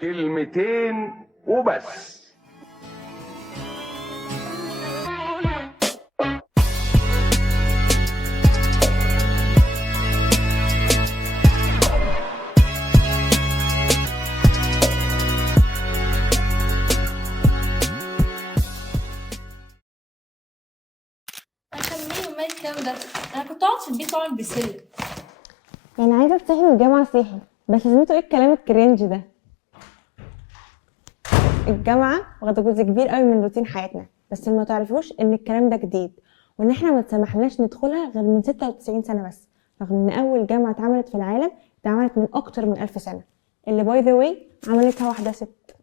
كلمتين وبس. اخليه وما الكلام ده. انا كنت اقعد في البيت واعمل بسلم. يعني عايزه تصحي من الجامعه صحي، بس لازمته ايه الكلام الكرنج ده؟ الجامعه واخده جزء كبير قوي من روتين حياتنا، بس اللي ما تعرفوش ان الكلام ده جديد، وان احنا ما تسمحناش ندخلها غير من 96 سنه بس، رغم ان اول جامعه اتعملت في العالم اتعملت من اكتر من 1000 سنه، اللي باي ذا واي عملتها واحده ست.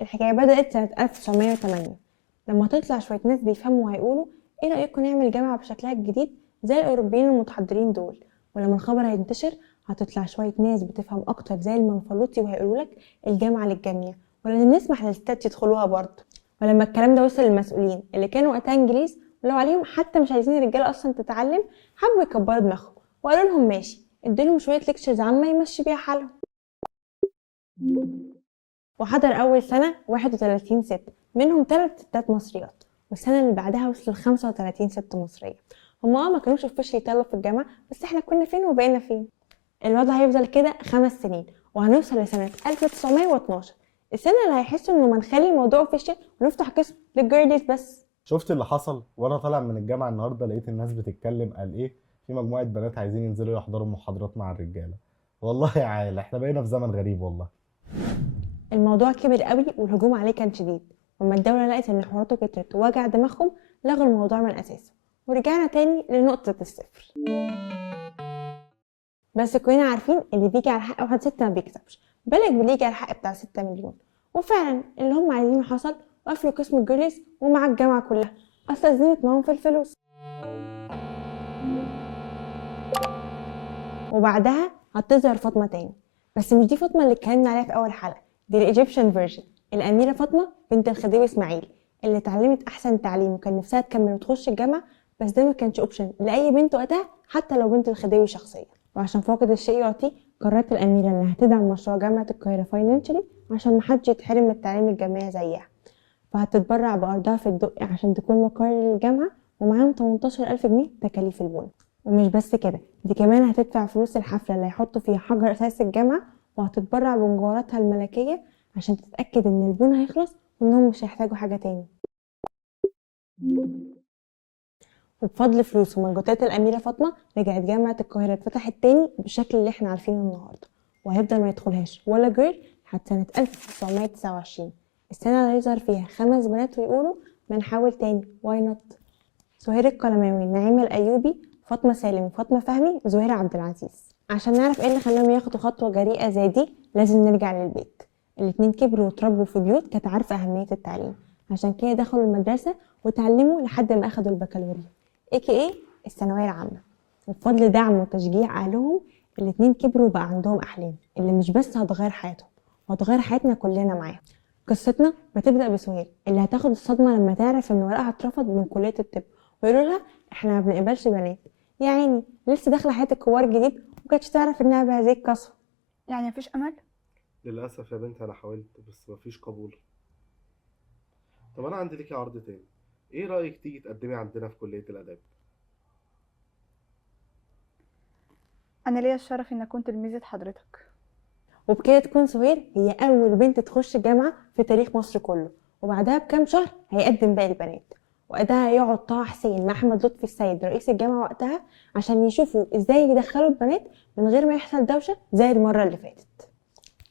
الحكايه بدات سنه 1908 لما تطلع شويه ناس بيفهموا وهيقولوا ايه رايكم نعمل جامعه بشكلها الجديد زي الاوروبيين المتحضرين دول. ولما الخبر هينتشر هتطلع شويه ناس بتفهم اكتر زي المنفلوطي وهيقولوا لك الجامعه للجميع ولازم نسمح للستات يدخلوها برضه. ولما الكلام ده وصل للمسؤولين اللي كانوا وقتها انجليز ولو عليهم حتى مش عايزين الرجاله اصلا تتعلم، حبوا يكبروا دماغهم وقالوا لهم ماشي اديلهم شويه ليكتشرز عامه يمشي بيها حالهم. وحضر أول سنة 31 ست، منهم 3 ستات مصريات، والسنة اللي بعدها وصلوا 35 ست مصرية. هما ما كانوش officially طلبة في الجامعة، بس احنا كنا فين وبقينا فين. الوضع هيفضل كده 5 سنين وهنوصل لسنة 1912، السنة اللي هيحسوا انه ما نخلي الموضوع official ونفتح قسم للجيرلز بس. شفت اللي حصل وانا طالع من الجامعه النهارده؟ لقيت الناس بتتكلم قال ايه، في مجموعه بنات عايزين ينزلوا يحضروا محاضرات مع الرجاله. والله يا عيال احنا بقينا في زمن غريب والله. الموضوع كبر قوي والهجوم عليه كان شديد، وما الدولة لقت ان حواراته كترت ووجع دماغهم لغوا الموضوع من اساسه ورجعنا تاني لنقطة الصفر. بس كلنا عارفين اللي بيجي على حق واحد ست ما بيكسبش، بالك باللي يجي على الحق بتاع 6 مليون. وفعلا اللي هم عايزينه حصل، وقفلوا قسم الجيرلز ومع الجامعة كلها، اصلا اتزنت معاهم في الفلوس. وبعدها هتظهر فاطمة تاني، بس مش دي فاطمة اللي اتكلمنا عليها في اول حلقة، دي الايجيبشن فيرجن، الاميرة فاطمة بنت الخديوي اسماعيل اللي اتعلمت احسن تعليم وكان نفسها تكمل وتخش الجامعة، بس ده ما كانش اوبشن لاي بنت وقتها حتى لو بنت الخديوي شخصيا. وعشان فاقد الشيء يعطيه، قررت الاميرة انها تدعم مشروع جامعة القاهرة فاينانشالي عشان محدش يتحرم من التعليم الجامعي زيها، فهتتبرع بأرضها في الدقي عشان تكون مقر للجامعة، ومعاهم 18,000 جنيه تكاليف البنى. ومش بس كده، دي كمان هتدفع فلوس الحفلة اللي هيحطوا فيها حجر أساس الجامعة، وهتتبرع بمجوهراتها الملكية عشان تتأكد إن البنى هيخلص وإنهم مش هيحتاجوا حاجة تاني. وبفضل فلوس ومجهودات الأميرة فاطمة رجعت جامعة القاهرة اتفتحت تاني بالشكل اللي احنا عارفينه النهاردة، وهيفضل ما يدخلهاش ولا جيرل لحد سنة 1929، السنة اللي هيظهر فيها 5 بنات ويقولوا ما نحاول تاني، واي نوت. سهير القلماوي، نعيمة الأيوبي، فاطمة سالم، وفاطمة فهمي، زهير عبد العزيز. عشان نعرف ايه اللي خلاهم ياخدوا خطوة جريئة زي دي لازم نرجع للبيت. الاتنين كبروا وتربوا في بيوت كانت عارفة أهمية التعليم، عشان كده دخلوا المدرسة وتعلموا لحد ما أخدوا البكالوريا AKA الثانوية العامة. وبفضل دعم وتشجيع أهلهم الاتنين كبروا وبقى عندهم أحلام اللي مش بس هتغير حياتهم، وهتغير حياتنا كلنا معاهم. قصتنا بتبدأ بسهير اللي هتاخد الصدمة لما تعرف إن ورقها اترفض من كلية الطب، ويقولوا لها احنا ما بنقبلش بنات. يا عيني لسه داخله حياه الكبار جديد ومكانتش تعرف انها بهذه القسوه. يعني مفيش امل؟ للأسف يا بنتي أنا حاولت بس مفيش قبول. طب أنا عندي ليكي عرض تاني، إيه رأيك تيجي تقدمي عندنا في كلية الآداب؟ انا ليا الشرف ان اكون تلميذة حضرتك. وبكده تكون سهير هي اول بنت تخش جامعه في تاريخ مصر كله، وبعدها بكام شهر هيقدم باقي البنات. وقتها هيقعد طه حسين مع احمد لطفي السيد رئيس الجامعه وقتها عشان يشوفوا ازاي يدخلوا البنات من غير ما يحصل دوشه زي المره اللي فاتت.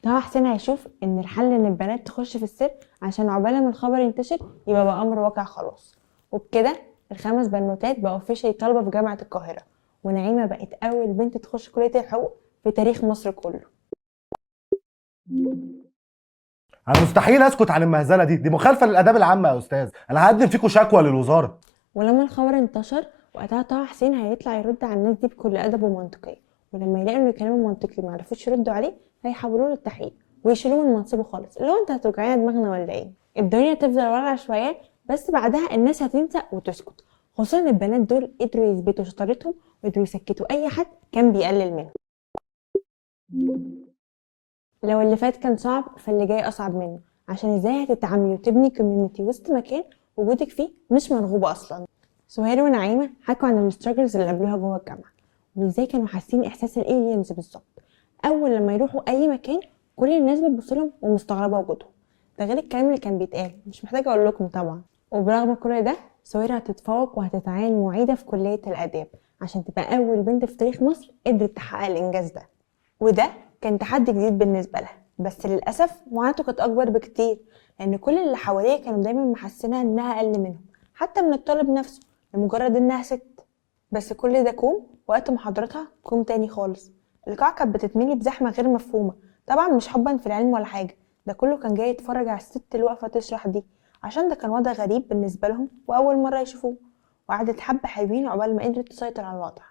طه حسين هيشوف ان الحل ان البنات تخش في السر عشان عقبال ما الخبر ينتشر يبقى بقى امر واقع خلاص. وبكده ال5 بنوتات بقوا officially طالبه في جامعه القاهره، ونعيمه بقت اول بنت تخش كليه الحقوق في تاريخ مصر كله. انا مستحيل اسكت عن المهزله دي مخالفه للاداب العامه يا استاذ، انا هقدم فيكم شكوى للوزاره. ولما الخبر انتشر وقتها طه حسين هيطلع يرد على الناس دي بكل ادب ومنطقيه، ولما يلاقوا ان كلامه منطقي ما عرفوش يردوا عليه هيحولوه للتحقيق ويشيلوه من منصبه خالص، اللي هو انت هتوجعنا دماغنا ولا ايه. الدنيا تفضل ولع شويه بس بعدها الناس هتنسى وتسكت، خصوصا إن البنات دول قدروا يثبتوا شطارتهم وقدروا يسكتوا أي حد كان بيقلل منهم. لو اللي فات كان صعب فاللي جاي أصعب منه، عشان ازاي هتتعاملي وتبني كوميونتي وسط مكان وجودك فيه مش مرغوب أصلا. سهير ونعيمة حكوا عن الستراجلز اللي قابلوها جوه الجامعة، وازاي كانوا حاسين إحساس الإيلينز بالظبط. أول لما يروحوا أي مكان كل الناس بتبصلهم ومستغربة وجودهم، ده غير الكلام اللي كان بيتقال مش محتاجة أقول لكم طبعا. وبرغم كل ده سهير هتتفوق وهتتعين معيدة في كلية الآداب عشان تبقى أول بنت في تاريخ مصر قدرت تحقق الإنجاز ده، وده كان تحدي جديد بالنسبة لها. بس للأسف معاناته كانت أكبر بكتير، لأن كل اللي حواليها كانوا دايما محسنها إنها أقل منهم، حتى من الطالب نفسه، لمجرد إنها ست. بس كل ده كوم وقت محاضرتها كوم تاني خالص. القاعة كانت بتتملي بزحمة غير مفهومة، طبعا مش حبا في العلم ولا حاجة، ده كله كان جاي يتفرج على الست اللي واقفة تشرح دي، عشان ده كان وضع غريب بالنسبة لهم وأول مرة يشوفوه. وقعدت حبة حلوين عقبال ما قدرت تسيطر على الوضع.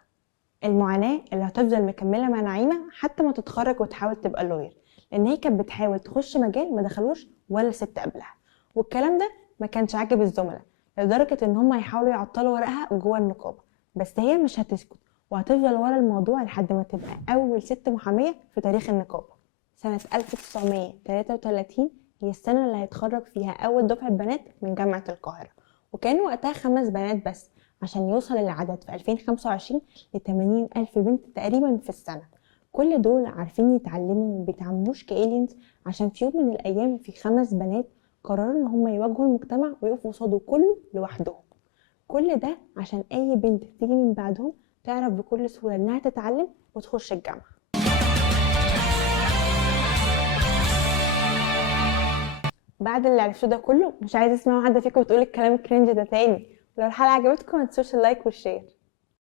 المعاناة اللي هتفضل مكملة مع نعيمة حتى ما تتخرج وتحاول تبقى لوير، لأن هي كانت بتحاول تخش مجال ما دخلوش ولا ست قبلها، والكلام ده ما كانش عاجب الزملاء لدرجة إن هم يحاولوا يعطلوا ورقها جوه النقابة. بس هي مش هتسكت وهتفضل ورا الموضوع لحد ما تبقى أول ست محامية في تاريخ النقابة. سنة 1933 هي السنة اللي هيتخرج فيها أول دفعة بنات من جامعة القاهرة، وكانوا وقتها 5 بنات بس، عشان يوصل العدد في 2025 ل80,000 بنت تقريبا في السنة. كل دول عارفين يتعلموا ومبيتعاملوش كإيلينز، عشان في يوم من الأيام في 5 بنات قرروا إن هم يواجهوا المجتمع ويقفوا قصاده كله لوحدهم. كل ده عشان أي بنت تيجي من بعدهم تعرف بكل سهولة إنها تتعلم وتخش الجامعة. بعد اللي عرفتوه ده كله مش عايزة اسمع واحدة فيكم بتقول الكلام الكرنج ده تاني. ولو الحلقة عجبتكم متنسوش اللايك والشير.